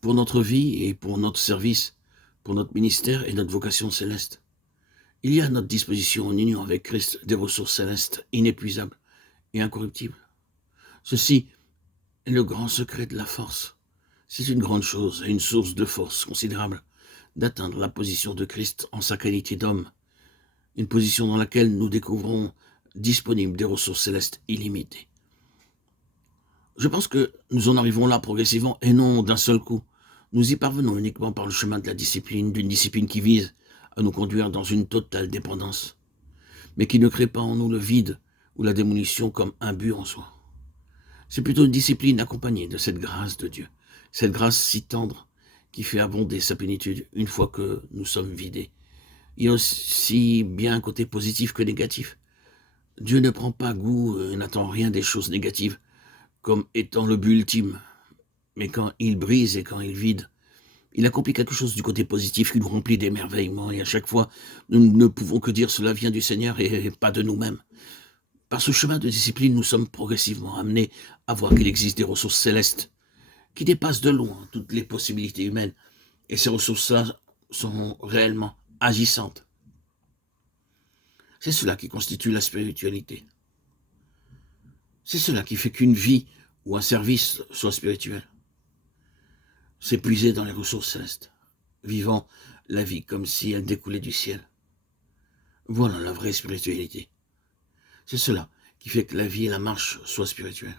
pour notre vie et pour notre service, pour notre ministère et notre vocation céleste. Il y a à notre disposition en union avec Christ des ressources célestes inépuisables et incorruptibles. Ceci est le grand secret de la force. C'est une grande chose et une source de force considérable d'atteindre la position de Christ en sa qualité d'homme, une position dans laquelle nous découvrons disponibles des ressources célestes illimitées. Je pense que nous en arrivons là progressivement et non d'un seul coup. Nous y parvenons uniquement par le chemin de la discipline, d'une discipline qui vise à nous conduire dans une totale dépendance, mais qui ne crée pas en nous le vide ou la démolition comme un but en soi. C'est plutôt une discipline accompagnée de cette grâce de Dieu, cette grâce si tendre qui fait abonder sa plénitude une fois que nous sommes vidés. Il y a aussi bien un côté positif que négatif. Dieu ne prend pas goût et n'attend rien des choses négatives comme étant le but ultime. Mais quand il brise et quand il vide, il accomplit quelque chose du côté positif qui nous remplit d'émerveillement. Et à chaque fois, nous ne pouvons que dire cela vient du Seigneur et pas de nous-mêmes. Par ce chemin de discipline, nous sommes progressivement amenés à voir qu'il existe des ressources célestes qui dépassent de loin toutes les possibilités humaines. Et ces ressources-là sont réellement agissantes. C'est cela qui constitue la spiritualité. C'est cela qui fait qu'une vie ou un service soit spirituel. C'est puiser dans les ressources célestes, vivant la vie comme si elle découlait du ciel. Voilà la vraie spiritualité. C'est cela qui fait que la vie et la marche soient spirituelles.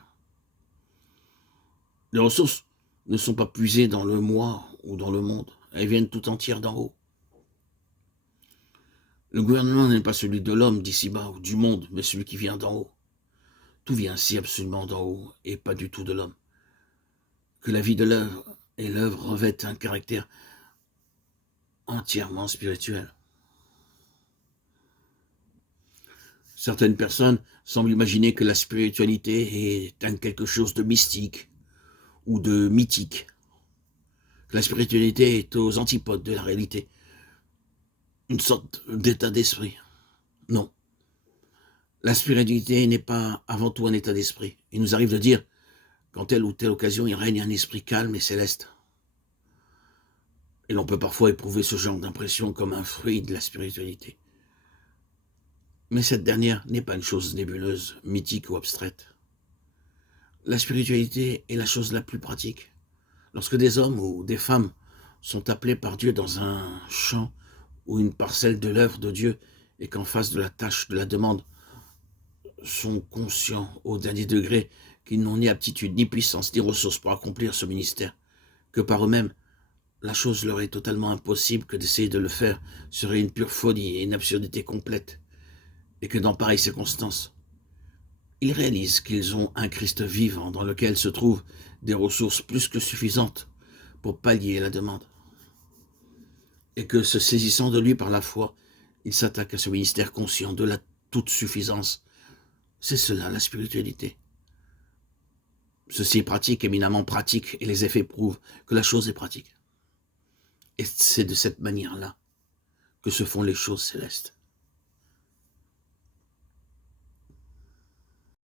Les ressources ne sont pas puisées dans le moi ou dans le monde. Elles viennent tout entières d'en haut. Le gouvernement n'est pas celui de l'homme d'ici-bas ou du monde, mais celui qui vient d'en haut. Tout vient si absolument d'en haut et pas du tout de l'homme. Que la vie de l'œuvre et l'œuvre revêtent un caractère entièrement spirituel. Certaines personnes semblent imaginer que la spiritualité est quelque chose de mystique ou de mythique. Que la spiritualité est aux antipodes de la réalité. Une sorte d'état d'esprit. Non. La spiritualité n'est pas avant tout un état d'esprit. Il nous arrive de dire qu'en telle ou telle occasion, il règne un esprit calme et céleste. Et l'on peut parfois éprouver ce genre d'impression comme un fruit de la spiritualité. Mais cette dernière n'est pas une chose nébuleuse, mythique ou abstraite. La spiritualité est la chose la plus pratique. Lorsque des hommes ou des femmes sont appelés par Dieu dans un champ ou une parcelle de l'œuvre de Dieu et qu'en face de la tâche de la demande, sont conscients au dernier degré qu'ils n'ont ni aptitude, ni puissance, ni ressources pour accomplir ce ministère, que par eux-mêmes, la chose leur est totalement impossible, que d'essayer de le faire serait une pure folie et une absurdité complète, et que dans pareilles circonstances, ils réalisent qu'ils ont un Christ vivant dans lequel se trouvent des ressources plus que suffisantes pour pallier la demande, et que se saisissant de lui par la foi, ils s'attaquent à ce ministère conscient de la toute suffisance. C'est cela la spiritualité. Ceci est pratique, éminemment pratique, et les effets prouvent que la chose est pratique. Et c'est de cette manière-là que se font les choses célestes.